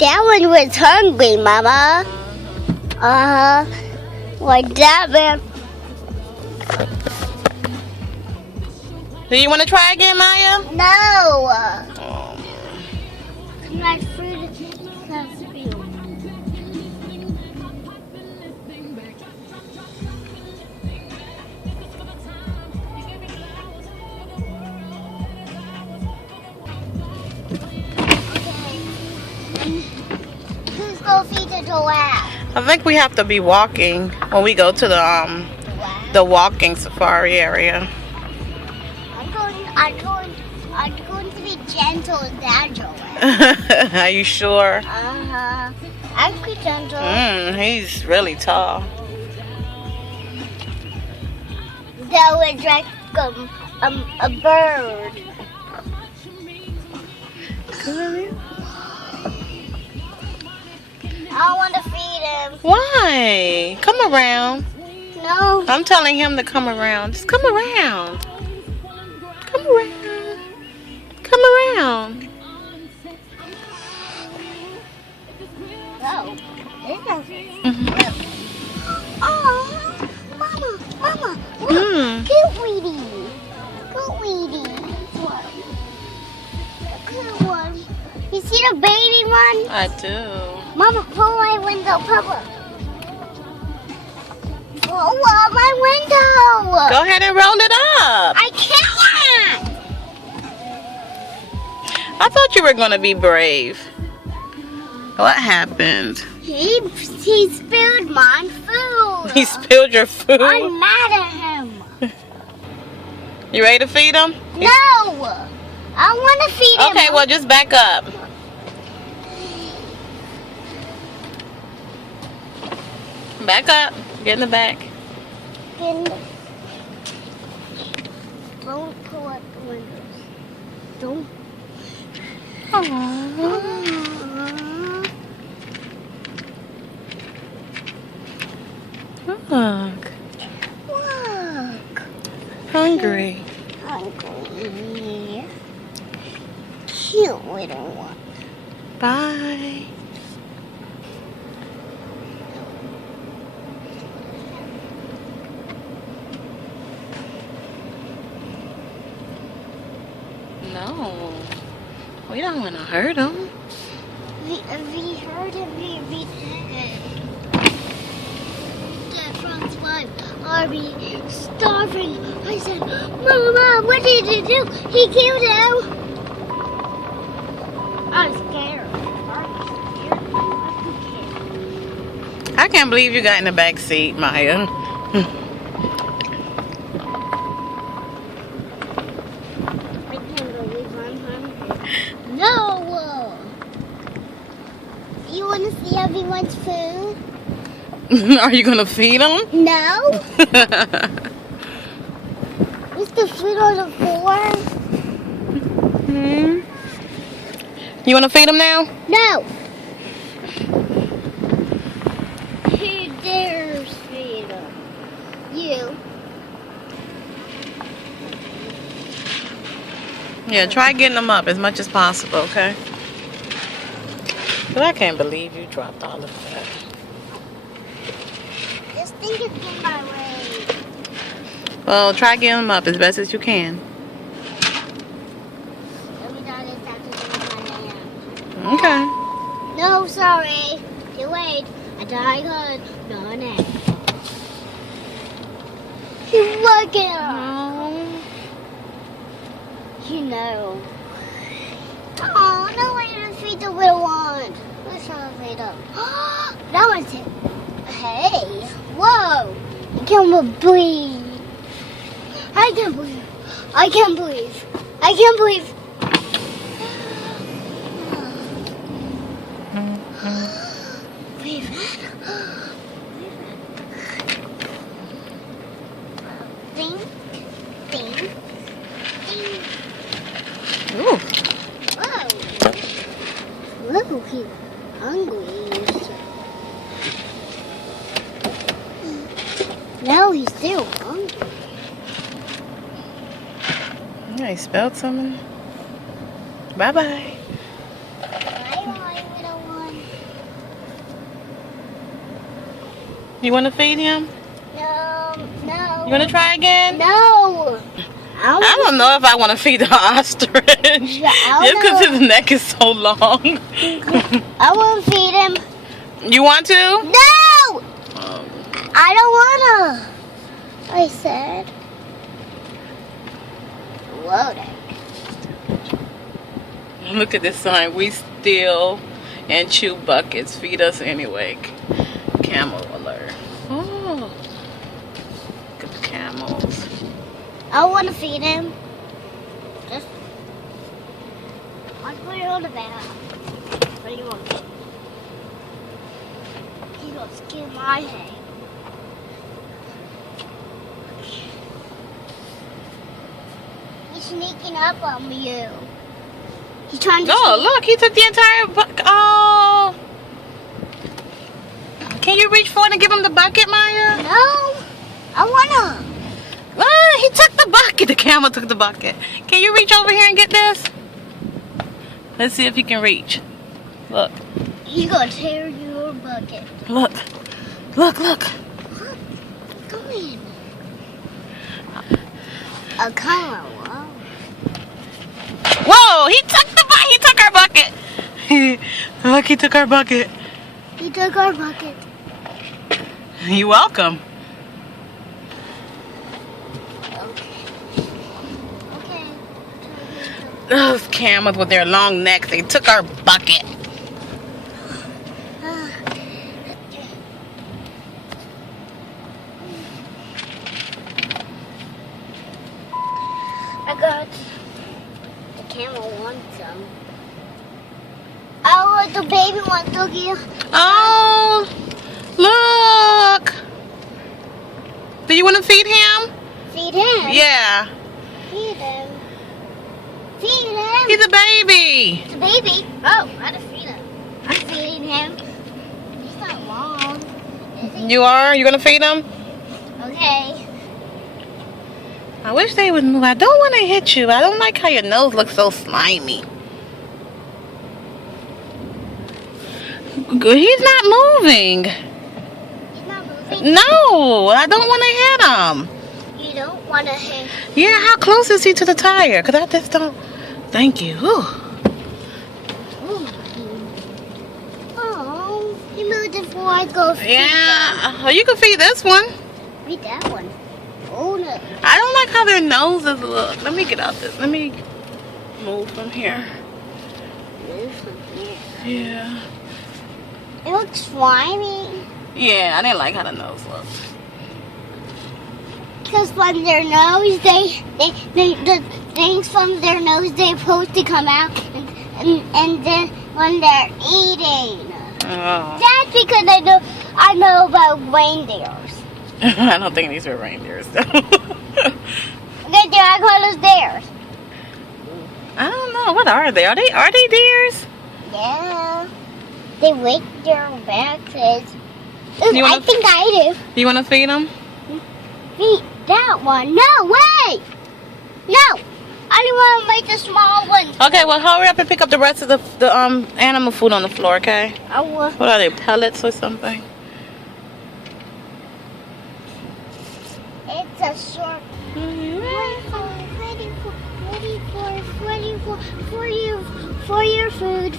That one was hungry, Mama. Like that man. Do you want to try again, Maya? No. My food is Who's gonna feed the giraffe? I think we have to be walking when we go to the walking safari area. I'm going to be gentle with that giraffe. Are you sure? I'm pretty gentle. He's really tall. That was like a bird. I want to feed him. Why? Come around. No. I'm telling him to come around. Just come around. Come around. Come around. No. Oh, Mama, look. Good Weedy. Good one. You see the baby one? I do. Mama, pull my window, Papa. Oh, my window. Go ahead and roll it up. I can't. I thought you were going to be brave. What happened? He spilled my food. He spilled your food? I'm mad at him. You ready to feed him? No. I want to feed him. Okay, well, just back up. Back up. Get in the back. Don't pull up the windows. Don't. Look. Hungry. Cute little one. Bye. No. We don't want to hurt him. We heard him. The front wife are starving. I said, Mama, what did you do? He killed him. I'm scared. I can't believe you got in the back seat, Maya. No! You want to see everyone's food? Are you going to feed them? No. Is the food on the floor? You want to feed them now? No. Who dares feed them? You. Yeah, try getting them up as much as possible, okay? But I can't believe you dropped all of that. Just think it's in my way. Well, try getting them up as best as you can. Okay. No, sorry. Too late. I died good. No, no. Look at her. You know. Oh, no way to feed the little one. Let's try to feed them. That one's it. Hey. Whoa. I can't believe. I can't believe. I can't believe. I can't believe. Ding, ding, ding. Ooh. Whoa. Look, he's hungry. Now he's still hungry. Yeah, he spelled something. Bye-bye. Bye-bye, little one. You want to feed him? No. You want to try again? No. I don't know if I want to feed the ostrich. Just because his neck is so long. I want to feed him. You want to? No. I don't wanna. I said. Whoa. Look at this sign. We steal and chew buckets. Feed us anyway. Camel alert. Oh. Look at the camels. I want to feed him. Just. I'll put it on the bed. What do you want? He's gonna skin my head. He's sneaking up on you. He's trying to. Oh, look, he took the entire bucket. Oh. Can you reach for it and give him the bucket, Maya? No. I wanna. Ah, he took the bucket. The camel took the bucket. Can you reach over here and get this? Let's see if he can reach. Look. He's gonna tear your bucket. Look. Look. Come in. A color. Wow. Whoa! He took our bucket. Look, he took our bucket. He took our bucket. You're welcome. Okay. Those camels with their long necks, they took our bucket. I got the camel wants some. Oh, the baby wants to give. Oh, look. Do you want to feed him? Feed him. Yeah. Feed him. Feed him. He's a baby. It's a baby. Oh, how to feed him? I'm feeding him. He's not long. Is he? You are? You going to feed him? Okay. I wish they would move. I don't want to hit you. I don't like how your nose looks so slimy. He's not moving. He's not moving. No, I don't want to hit him. You don't want to hit. Yeah, how close is he to the tire? Because I just don't. Thank you. Whew. Oh, he moved it before I go. Yeah. Oh, you can feed this one. Feed that one. Oh no. I don't like how their noses look. Let me get out this. Let me move from here. Move from here. Yeah. It looks slimy. Yeah, I didn't like how the nose looked. Because from their nose, the things from their nose, they're supposed to come out, and then when they're eating. Oh. That's because I know about reindeers. I don't think these were reindeers though. They're colors theirs. I don't know. What are they? Are they deers? Yeah. They wake their backs. You wanna- I think I You want to feed them? do. Feed that one. No, wait. No. I only want to make the small one. Okay, well hurry up and pick up the rest of the animal food on the floor, okay? I will. What are they, pellets or something? It's a short. For your food.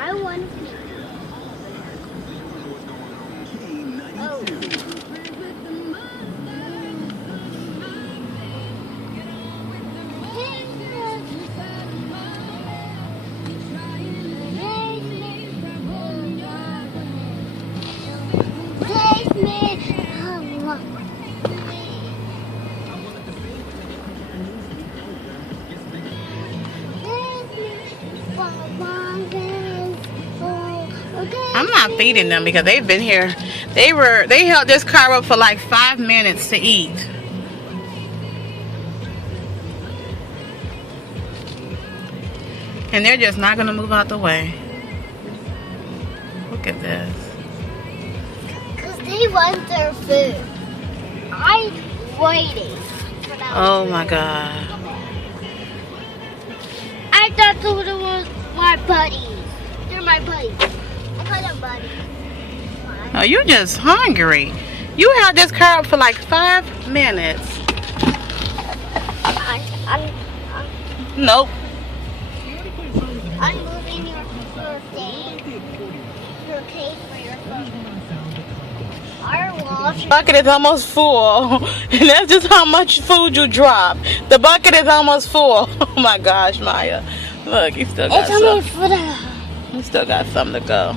I want. Oh. I'm not feeding them because they've been here. They held this car up for like 5 minutes to eat. And they're just not gonna move out the way. Look at this. Because they want their food. I'm waiting for that. Oh my God. I I thought those were my buddies. They're my buddies. I call them buddies. Oh, you just hungry. You held this car up for like 5 minutes. Nope. I'm moving your thing. Your case for your phone. Our wash. Bucket is almost full. And that's just how much food you drop. The bucket is almost full. Oh my gosh, Maya. Look, you still got It's only some. for the. You still got some to go.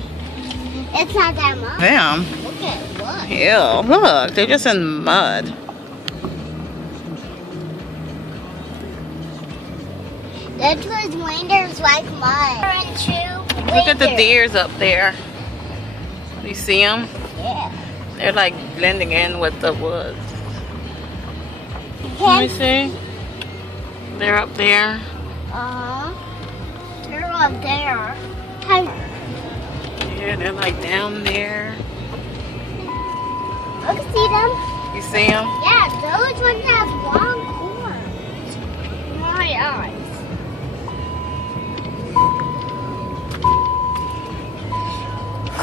It's not that much. Damn. Look at what? Ew, look, they're just in mud. That was wonders like mine. Look at the deers up there. You see them? Yeah. They're like blending in with the woods. Let me see. They're up there. They're up there. Yeah, they're like down there. Look, see them? You see them? Yeah, those ones have long horns. My eyes.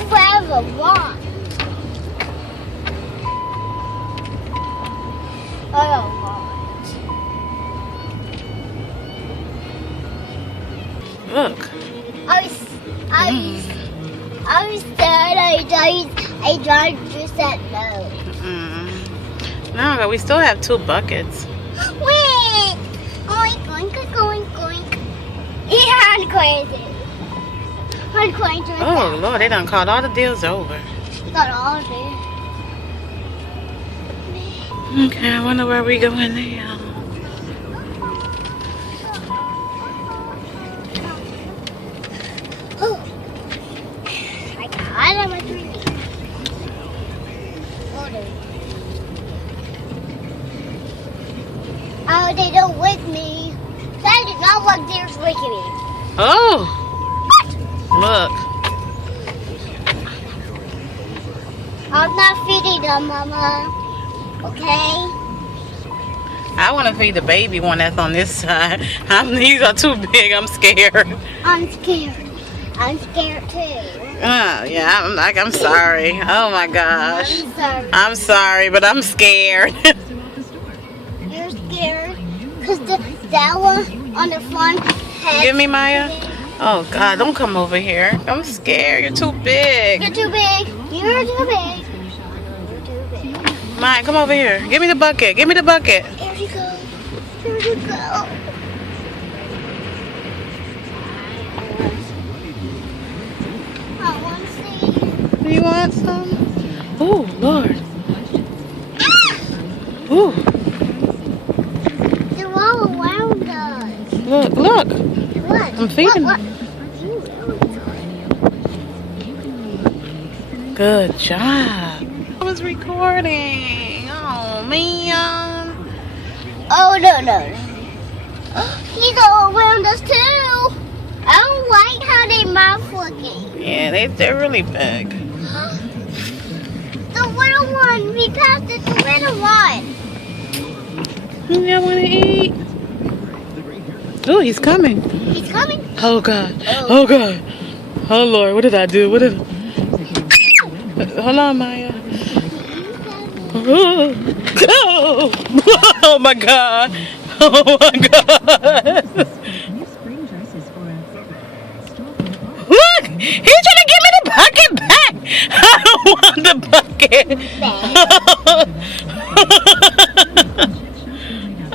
Grab a wand. I don't want. Look. I was sad. I tried to just that no. No, but we still have 2 buckets. Wait! Oink, oink, oink, oink. Yeah, I'm crazy. I'm going to Oh, Lord, they done called all the deals over. got all of it. Okay, I wonder where we going now. Oh. I got them a tree. Oh, they don't lick me. That is not what they're licking me. Oh! Look. I'm not feeding them, Mama. Okay? I want to feed the baby one that's on this side. These are too big. I'm scared. I'm scared. I'm scared too. Yeah, I'm sorry. Oh my gosh. I'm sorry. I'm sorry, but I'm scared. You're scared? Because that one on the front has... Give me Maya. Oh God, don't come over here. I'm scared. You're too big. You're too big. You're too big. You're too big. Maya, come over here. Give me the bucket. Give me the bucket. Here you go. Here you go. I want to see. Do you want some? Oh Lord. Ooh. They're all around us. Look, look. What? I'm feeding What? Good job. I was recording. Oh man. Oh, no. He's all around us too. I don't like how they mouth looking. Yeah, they're really big. The little one. We passed it, the little one. You want to eat? Oh, he's coming. He's coming. Oh God. Oh God. Oh Lord, what did I do? What did? Hold on, Maya. Oh. Oh my God. Oh my God. Look, he's trying to give me the bucket back. I don't want the bucket.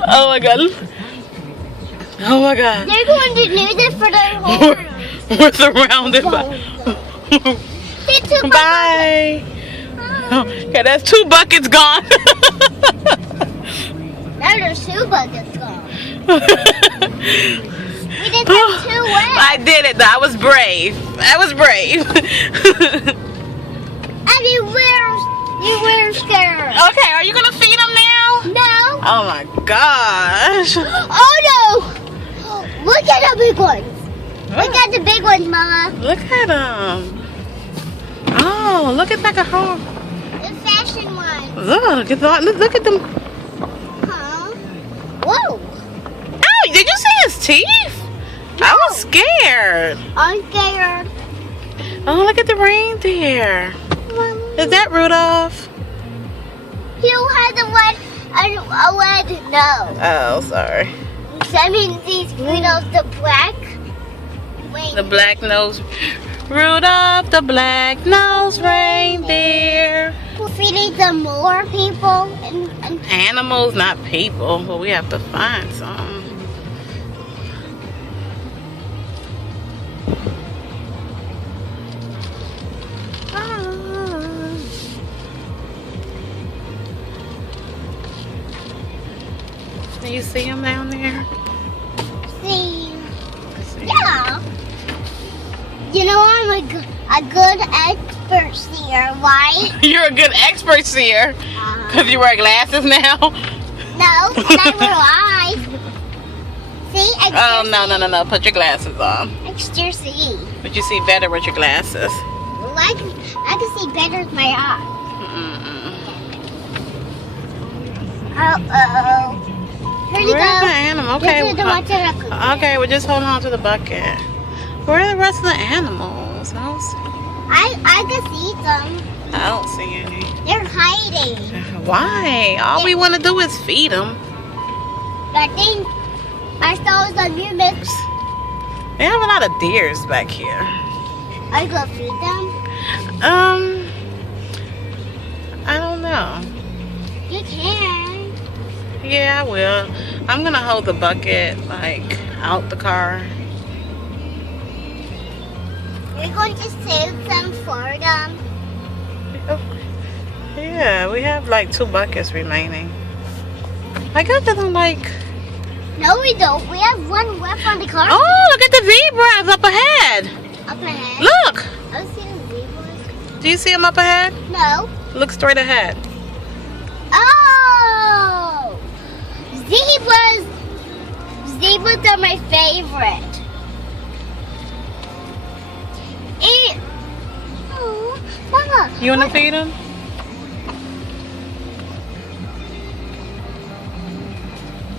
Oh my God. Oh my God. They're going to use it for their whole... We're surrounded by... They took Bye. Okay, that's 2 buckets gone. Now there's 2 buckets gone. We didn't have 2 left. I did it though. I was brave. I was brave. And you were scared. Okay, are you gonna feed them now? No. Oh my gosh. Oh no. Look at the big ones. Look at the big ones, Mama. Look at them. Oh, look at like a whole. The fashion ones. Look at them. Huh? Whoa. Oh, did you see his teeth? I was I'm scared. Oh, look at the reindeer. Is that Rudolph? You had a red nose. Oh, sorry. That means these Rudolph the black. Wait. The black nose. Rudolph the black-nosed reindeer. Feeding some more people and Animals, not people, but we have to find some. Do you see him down there? see. See. Yeah. You know I'm a good expert seer. Why? You're a good expert seer. Because you wear glasses now? No, never lie. See, Oh, no. Put your glasses on. Extra see. But you see better with your glasses. I can see better with my eyes. Uh-oh. Here you Where's the go. animal? Okay. Okay, well just hold on to the bucket. Where are the rest of the animals? I I can see them. don't see any. They're hiding. Why? All we want to do is feed them. I think I saw some humans. They have a lot of deers back here. I go feed them. I don't know. You can. Yeah, I will. I'm gonna hold the bucket like out the car. We're going to save some for them. Yeah, we have like 2 buckets remaining. I got them like. No, we don't. We have one left on the car. Oh, look at the zebras up ahead. Up ahead. Look. I see the zebras. Do you see them up ahead? No. Look straight ahead. Oh! Zebras. Zebras are my favorite. Oh, Mama. You wanna feed them?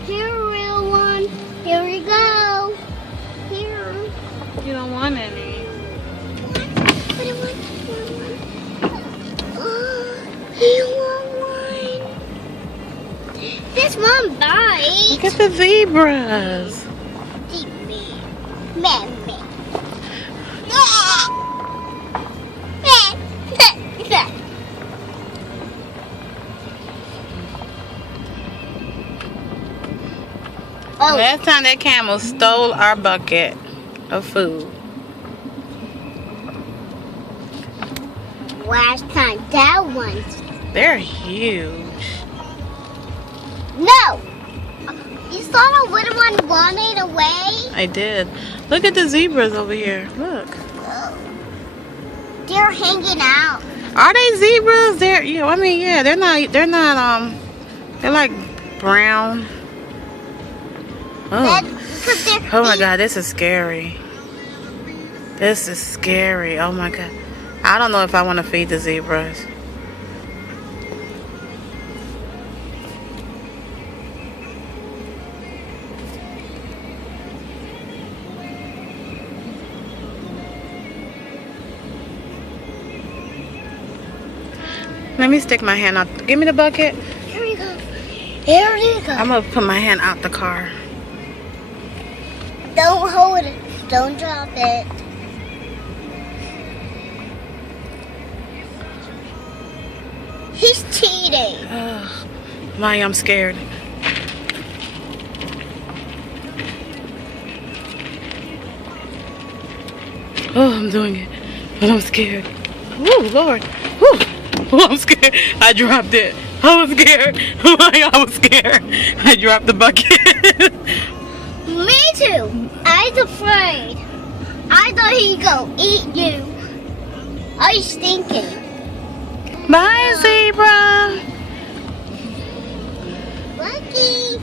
Here, real one. Here we go. Here. You don't want any. What do you want? You want one? This one bites. Look at the zebras. Mammy. Oh, Last time that camel stole our bucket of food. last time that one. They're huge. No! You saw the little one running away? I did. Look at the zebras over here. Look. They're hanging out. Are they zebras? They're they're not they're like brown. Oh. Because they're Oh my god, this is scary. This is scary. Oh my god. I don't know if I want to feed the zebras. Let me stick my hand out. Give me the bucket. Here we go. Here we go. I'm gonna put my hand out the car. Don't hold it. Don't drop it. He's cheating. Why I'm scared. Oh, I'm doing it, but I'm scared. Woo, Lord. Woo. Oh, I'm scared. I dropped it. I was scared. I was scared. I dropped the bucket. Me too. I was afraid. I thought he'd go eat you. I was thinking. Bye, zebra. Lucky.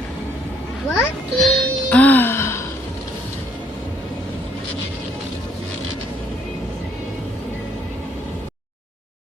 Lucky.